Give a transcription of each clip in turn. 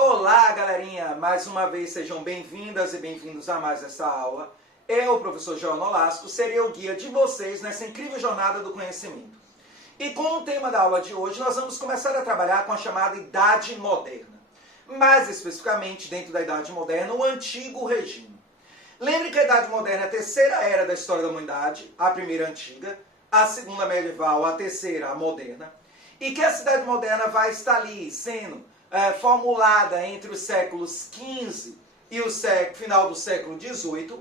Olá, galerinha! Mais uma vez sejam bem-vindas e bem-vindos a mais essa aula. Eu, o professor João Nolasco, serei o guia de vocês nessa incrível jornada do conhecimento. E com o tema da aula de hoje, nós vamos começar a trabalhar com a chamada Idade Moderna. Mais especificamente, dentro da Idade Moderna, o Antigo Regime. Lembre que a Idade Moderna é a terceira era da história da humanidade, a primeira antiga, a segunda medieval, a terceira, a moderna, e que a Idade Moderna vai estar ali sendo formulada entre os séculos XV e o final do século XVIII,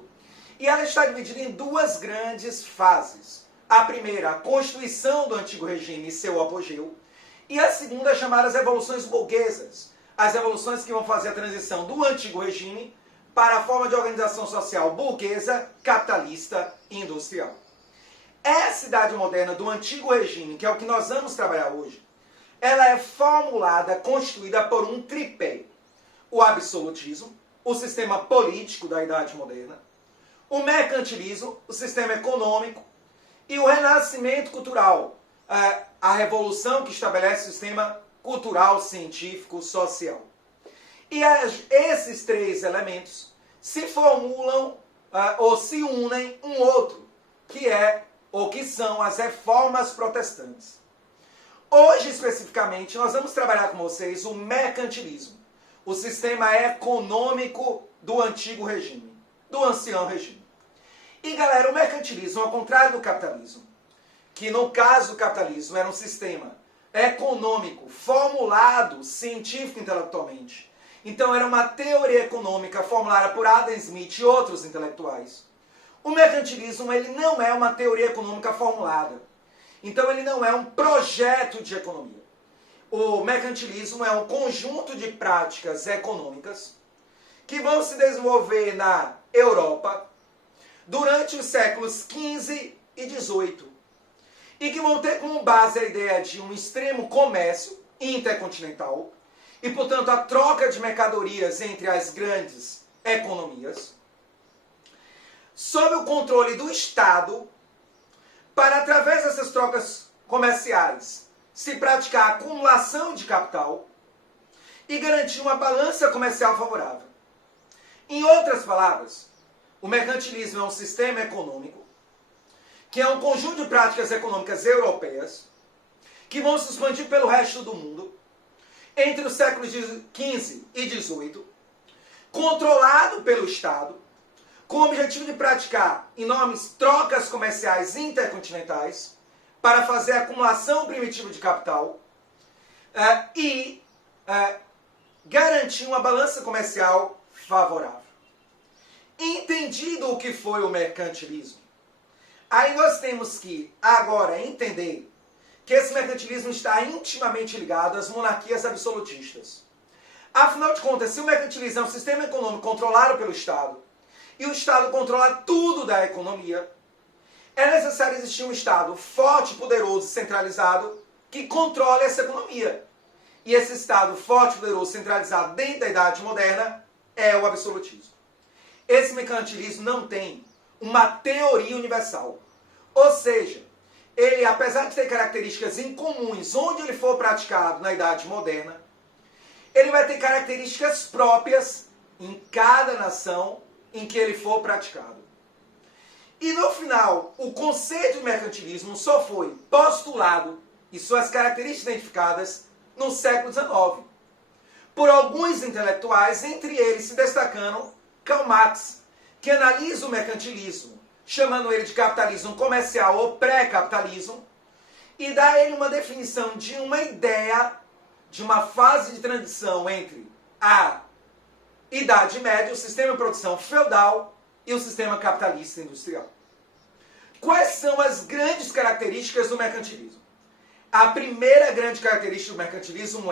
e ela está dividida em duas grandes fases. A primeira, a constituição do Antigo Regime e seu apogeu, e a segunda, chamadas revoluções burguesas, as revoluções que vão fazer a transição do Antigo Regime para a forma de organização social burguesa, capitalista e industrial. Essa Idade Moderna do Antigo Regime, que é o que nós vamos trabalhar hoje, ela é formulada, constituída por um tripé: o absolutismo, o sistema político da Idade Moderna, o mercantilismo, o sistema econômico, e o renascimento cultural, a revolução que estabelece o sistema cultural, científico, social. E esses três elementos se formulam ou se unem um outro, que é ou que são as reformas protestantes. Hoje, especificamente, nós vamos trabalhar com vocês o mercantilismo, o sistema econômico do Antigo Regime, do Ancião Regime. E, galera, o mercantilismo, ao contrário do capitalismo, que no caso do capitalismo era um sistema econômico formulado científico intelectualmente. Então, era uma teoria econômica formulada por Adam Smith e outros intelectuais. O mercantilismo, ele não é uma teoria econômica formulada. Então ele não é um projeto de economia. O mercantilismo é um conjunto de práticas econômicas que vão se desenvolver na Europa durante os séculos XV e XVIII e que vão ter como base a ideia de um extremo comércio intercontinental e, portanto, a troca de mercadorias entre as grandes economias sob o controle do Estado, para, através dessas trocas comerciais, se praticar a acumulação de capital e garantir uma balança comercial favorável. Em outras palavras, o mercantilismo é um sistema econômico que é um conjunto de práticas econômicas europeias que vão se expandir pelo resto do mundo entre os séculos XV e XVIII, controlado pelo Estado, com o objetivo de praticar enormes trocas comerciais intercontinentais para fazer a acumulação primitiva de capital e garantir uma balança comercial favorável. Entendido o que foi o mercantilismo, aí nós temos que agora entender que esse mercantilismo está intimamente ligado às monarquias absolutistas. Afinal de contas, se o mercantilismo é um sistema econômico controlado pelo Estado, e o Estado controla tudo da economia, é necessário existir um Estado forte, poderoso e centralizado que controle essa economia. E esse Estado forte, poderoso e centralizado dentro da Idade Moderna é o absolutismo. Esse mercantilismo não tem uma teoria universal. Ou seja, ele, apesar de ter características incomuns onde ele for praticado na Idade Moderna, ele vai ter características próprias em cada nação em que ele for praticado. E no final, o conceito de mercantilismo só foi postulado e suas características identificadas no século XIX, por alguns intelectuais, entre eles se destacando Karl Marx, que analisa o mercantilismo, chamando ele de capitalismo comercial ou pré-capitalismo, e dá a ele uma definição de uma ideia de uma fase de transição entre a Idade Média, o sistema de produção feudal e o sistema capitalista industrial. Quais são as grandes características do mercantilismo? A primeira grande característica do mercantilismo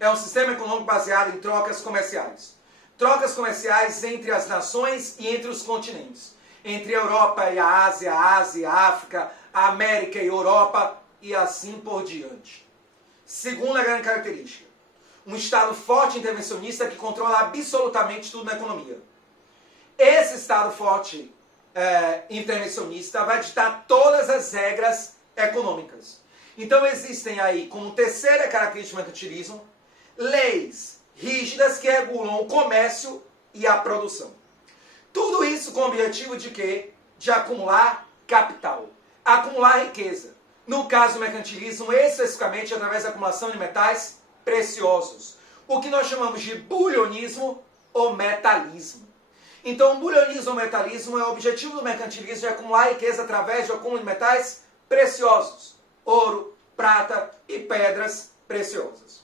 é um sistema econômico baseado em trocas comerciais. Trocas comerciais entre as nações e entre os continentes. Entre a Europa e a Ásia e a África, a América e a Europa e assim por diante. Segunda grande característica: um Estado forte intervencionista que controla absolutamente tudo na economia. Esse Estado forte intervencionista vai ditar todas as regras econômicas. Então existem aí, como terceira característica do mercantilismo, leis rígidas que regulam o comércio e a produção. Tudo isso com o objetivo de quê? De acumular capital, acumular riqueza. No caso do mercantilismo, especificamente através da acumulação de metais preciosos, o que nós chamamos de bulionismo ou metalismo. Então, o bulionismo ou metalismo é o objetivo do mercantilismo de acumular riqueza através do acúmulo de metais preciosos, ouro, prata e pedras preciosas.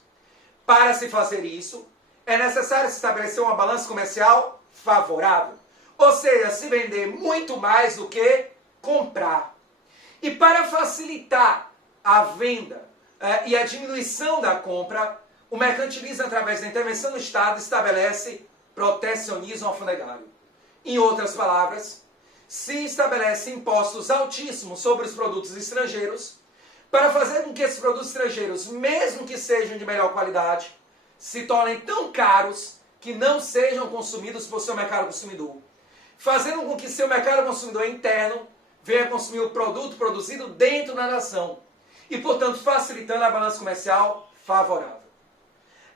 Para se fazer isso, é necessário se estabelecer uma balança comercial favorável, ou seja, se vender muito mais do que comprar. E para facilitar a venda e a diminuição da compra, o mercantilismo, através da intervenção do Estado, estabelece protecionismo alfandegário. Em outras palavras, se estabelece impostos altíssimos sobre os produtos estrangeiros, para fazer com que esses produtos estrangeiros, mesmo que sejam de melhor qualidade, se tornem tão caros que não sejam consumidos por seu mercado consumidor, fazendo com que seu mercado consumidor interno venha consumir o produto produzido dentro da nação e, portanto, facilitando a balança comercial favorável.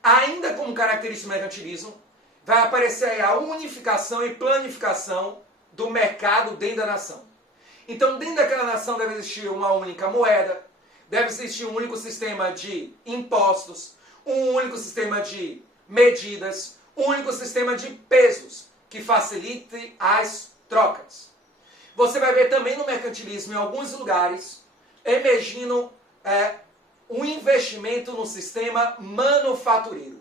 Ainda como característica do mercantilismo, vai aparecer aí a unificação e planificação do mercado dentro da nação. Então, dentro daquela nação deve existir uma única moeda, deve existir um único sistema de impostos, um único sistema de medidas, um único sistema de pesos que facilite as trocas. Você vai ver também no mercantilismo, em alguns lugares, emergindo um investimento no sistema manufatureiro.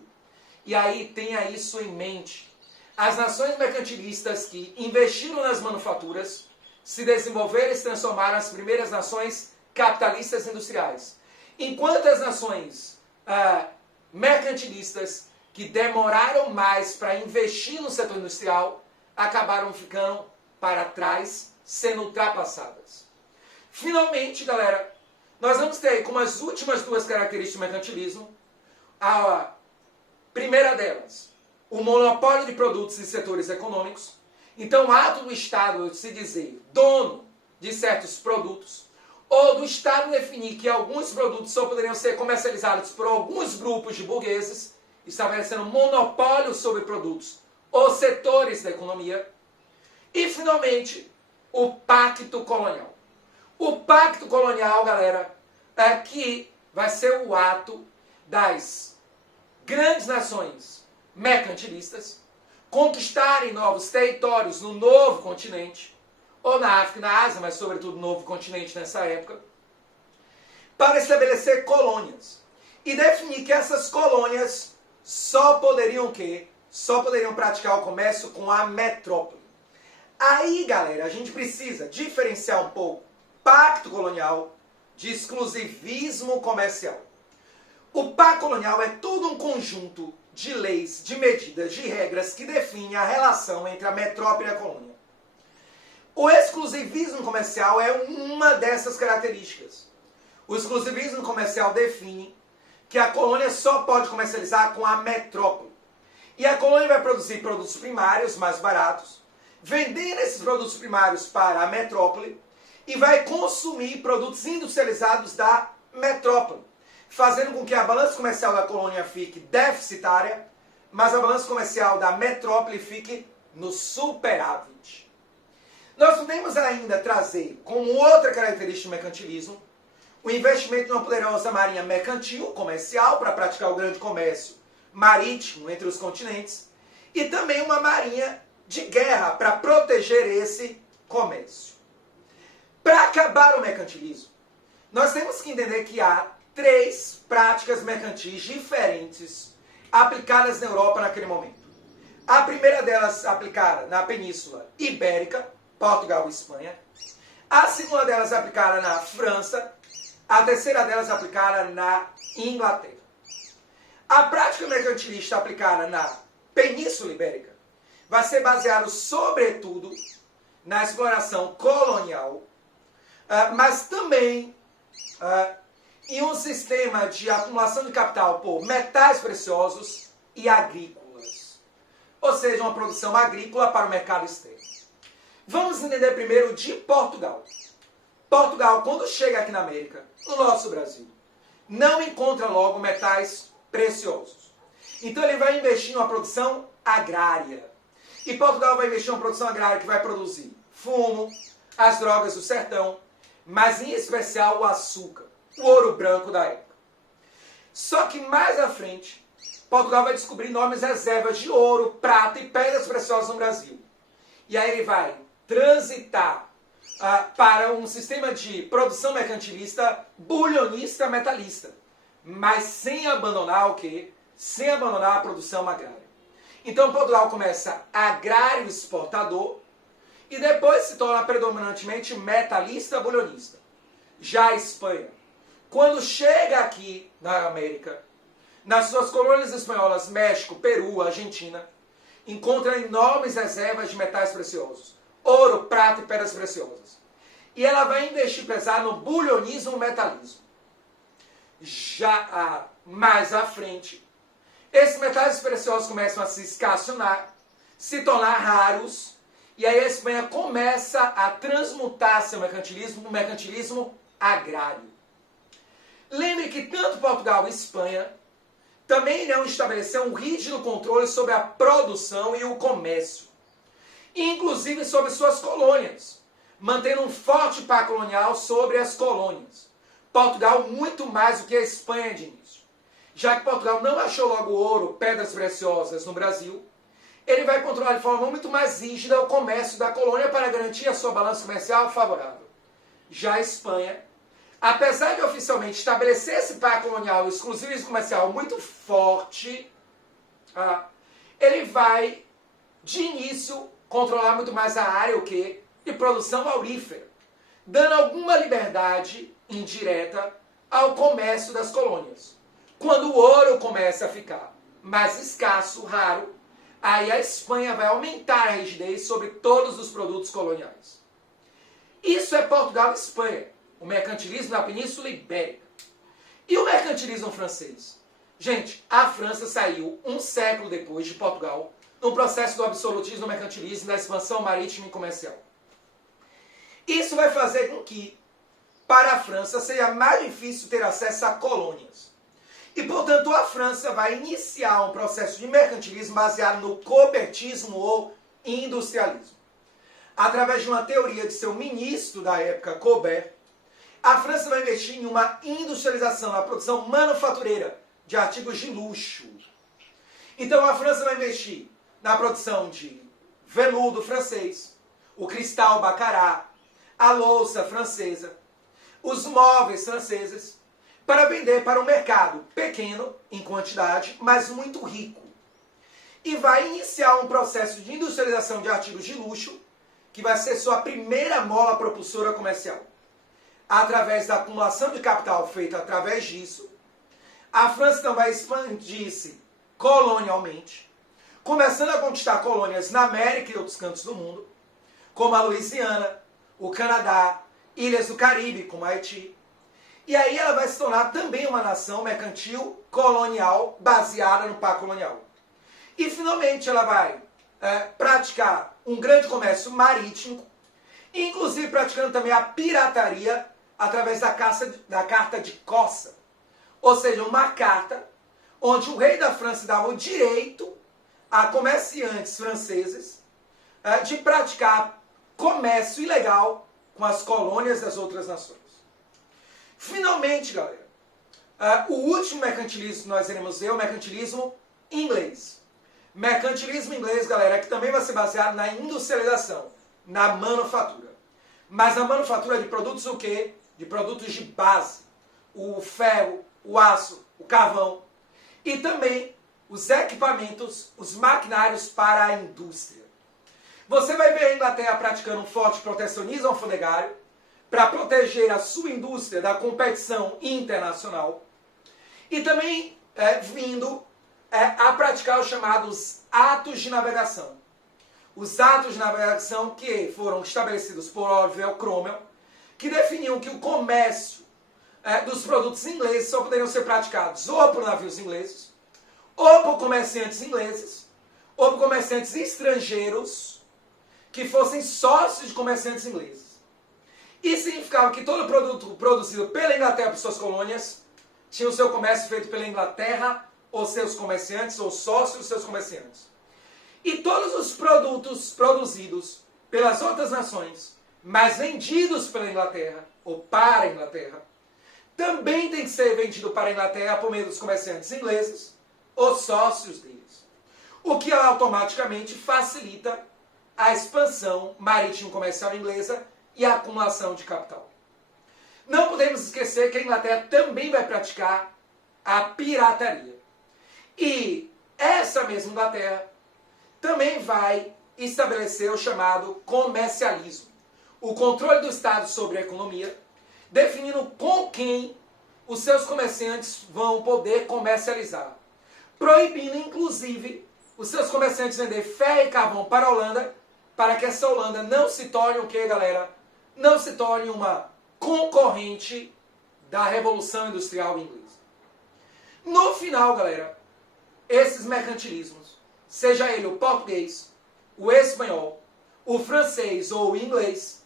E aí tenha isso em mente. As nações mercantilistas que investiram nas manufaturas se desenvolveram e se transformaram as primeiras nações capitalistas industriais. Enquanto as nações mercantilistas que demoraram mais para investir no setor industrial acabaram ficando para trás, sendo ultrapassadas. Finalmente, galera, nós vamos ter aí como as últimas duas características do mercantilismo, a primeira delas, o monopólio de produtos e setores econômicos. Então, o ato do Estado de se dizer dono de certos produtos, ou do Estado definir que alguns produtos só poderiam ser comercializados por alguns grupos de burgueses, estabelecendo monopólio sobre produtos ou setores da economia. E, finalmente, o pacto colonial. O pacto colonial, galera, é que vai ser o ato das grandes nações mercantilistas conquistarem novos territórios no novo continente, ou na África e na Ásia, mas sobretudo no novo continente nessa época, para estabelecer colônias e definir que essas colônias só poderiam praticar o comércio com a metrópole. Aí, galera, a gente precisa diferenciar um pouco pacto colonial de exclusivismo comercial. O pacto colonial é todo um conjunto de leis, de medidas, de regras que definem a relação entre a metrópole e a colônia. O exclusivismo comercial é uma dessas características. O exclusivismo comercial define que a colônia só pode comercializar com a metrópole. E a colônia vai produzir produtos primários mais baratos, vendendo esses produtos primários para a metrópole e vai consumir produtos industrializados da metrópole, fazendo com que a balança comercial da colônia fique deficitária, mas a balança comercial da metrópole fique no superávit. Nós podemos ainda trazer como outra característica do mercantilismo o investimento numa poderosa marinha mercantil, comercial, para praticar o grande comércio marítimo entre os continentes, e também uma marinha de guerra para proteger esse comércio. Para acabar o mercantilismo, nós temos que entender que há 3 práticas mercantis diferentes aplicadas na Europa naquele momento. A primeira delas aplicada na Península Ibérica, Portugal e Espanha. A segunda delas aplicada na França. A terceira delas aplicada na Inglaterra. A prática mercantilista aplicada na Península Ibérica vai ser baseada sobretudo na exploração colonial, mas também em um sistema de acumulação de capital por metais preciosos e agrícolas. Ou seja, uma produção agrícola para o mercado externo. Vamos entender primeiro de Portugal. Portugal, quando chega aqui na América, no nosso Brasil, não encontra logo metais preciosos. Então ele vai investir em uma produção agrária. E Portugal vai investir em uma produção agrária que vai produzir fumo, as drogas do sertão, mas em especial o açúcar, o ouro branco da época. Só que mais à frente, Portugal vai descobrir enormes reservas de ouro, prata e pedras preciosas no Brasil. E aí ele vai transitar para um sistema de produção mercantilista, bulionista, metalista, mas sem abandonar o quê? Sem abandonar a produção agrária. Então Portugal começa agrário exportador e depois se torna predominantemente metalista bulionista. Já a Espanha, quando chega aqui na América, nas suas colônias espanholas, México, Peru, Argentina, encontra enormes reservas de metais preciosos, ouro, prata e pedras preciosas. E ela vai investir pesado no bulionismo e metalismo. Já mais à frente, esses metais preciosos começam a se escassionar, se tornar raros, e aí a Espanha começa a transmutar seu mercantilismo no mercantilismo agrário. Lembre que tanto Portugal e Espanha também irão estabelecer um rígido controle sobre a produção e o comércio, inclusive sobre suas colônias, mantendo um forte pacto colonial sobre as colônias. Portugal muito mais do que a Espanha de início. Já que Portugal não achou logo ouro, pedras preciosas no Brasil, ele vai controlar de forma muito mais rígida o comércio da colônia para garantir a sua balança comercial favorável. Já a Espanha, apesar de oficialmente estabelecer esse pacto colonial exclusivismo comercial muito forte, ele vai, de início, controlar muito mais a área o quê? De produção aurífera, dando alguma liberdade indireta ao comércio das colônias. Quando o ouro começa a ficar mais escasso, raro, aí a Espanha vai aumentar a rigidez sobre todos os produtos coloniais. Isso é Portugal e Espanha, o mercantilismo na Península Ibérica. E o mercantilismo francês? Gente, a França saiu um século depois de Portugal no processo do absolutismo mercantilismo, da expansão marítima e comercial. Isso vai fazer com que, para a França, seja mais difícil ter acesso a colônias. E, portanto, a França vai iniciar um processo de mercantilismo baseado no cobertismo ou industrialismo. Através de uma teoria de seu ministro da época, Colbert, a França vai investir em uma industrialização na produção manufatureira de artigos de luxo. Então, a França vai investir na produção de veludo francês, o cristal Baccarat, a louça francesa, os móveis franceses, para vender para um mercado pequeno em quantidade, mas muito rico. E vai iniciar um processo de industrialização de artigos de luxo, que vai ser sua primeira mola propulsora comercial. Através da acumulação de capital feita através disso, a França então vai expandir-se colonialmente, começando a conquistar colônias na América e outros cantos do mundo, como a Louisiana, o Canadá, ilhas do Caribe, como Haiti. E aí ela vai se tornar também uma nação mercantil colonial baseada no pacto colonial. E finalmente ela vai praticar um grande comércio marítimo, inclusive praticando também a pirataria através da carta de Cossa. Ou seja, uma carta onde o rei da França dava o direito a comerciantes franceses de praticar comércio ilegal com as colônias das outras nações. Finalmente, galera, o último mercantilismo que nós iremos ver é o mercantilismo inglês. Mercantilismo inglês, galera, que também vai ser baseado na industrialização, na manufatura. Mas na manufatura de produtos o quê? De produtos de base. O ferro, o aço, o carvão. E também os equipamentos, os maquinários para a indústria. Você vai ver a Inglaterra praticando um forte protecionismo alfandegário para proteger a sua indústria da competição internacional. E também vindo a praticar os chamados atos de navegação. Os atos de navegação que foram estabelecidos por Oliver Cromwell, que definiam que o comércio dos produtos ingleses só poderiam ser praticados ou por navios ingleses, ou por comerciantes ingleses, ou por comerciantes estrangeiros que fossem sócios de comerciantes ingleses. Isso significava que todo produto produzido pela Inglaterra por suas colônias tinha o seu comércio feito pela Inglaterra os seus comerciantes, ou sócios dos seus comerciantes. E todos os produtos produzidos pelas outras nações, mas vendidos pela Inglaterra, ou para a Inglaterra, também tem que ser vendido para a Inglaterra por meio dos comerciantes ingleses, os sócios deles. O que automaticamente facilita a expansão marítimo-comercial inglesa e a acumulação de capital. Não podemos esquecer que a Inglaterra também vai praticar a pirataria. E essa mesma Inglaterra também vai estabelecer o chamado comercialismo, o controle do Estado sobre a economia, definindo com quem os seus comerciantes vão poder comercializar, proibindo inclusive os seus comerciantes vender ferro e carvão para a Holanda, para que essa Holanda não se torne o que, galera? Não se torne uma concorrente da Revolução Industrial Inglesa. No final, galera, esses mercantilismos, seja ele o português, o espanhol, o francês ou o inglês,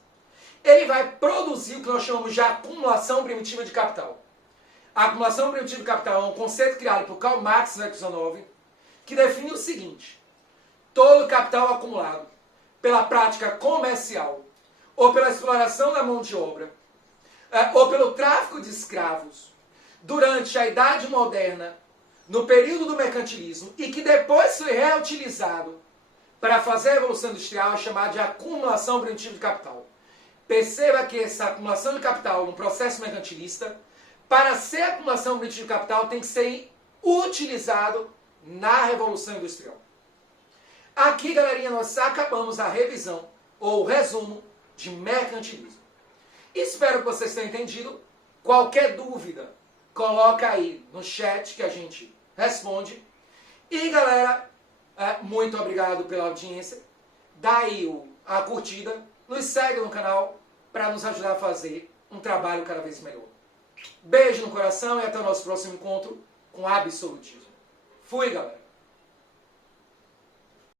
ele vai produzir o que nós chamamos de acumulação primitiva de capital. A acumulação primitiva de capital é um conceito criado por Karl Marx no século XIX, que define o seguinte: todo capital acumulado pela prática comercial, ou pela exploração da mão de obra, ou pelo tráfico de escravos, durante a Idade Moderna, no período do mercantilismo, e que depois foi reutilizado para fazer a Revolução Industrial, é chamado de acumulação primitiva de capital. Perceba que essa acumulação de capital no processo mercantilista, para ser acumulação primitiva de capital, tem que ser utilizado na Revolução Industrial. Aqui, galerinha, nós acabamos a revisão, ou o resumo, de mercantilismo. Espero que vocês tenham entendido. Qualquer dúvida, coloca aí no chat que a gente responde. E, galera, muito obrigado pela audiência. Dá aí a curtida. Nos segue no canal para nos ajudar a fazer um trabalho cada vez melhor. Beijo no coração e até o nosso próximo encontro com absolutismo. Fui, galera!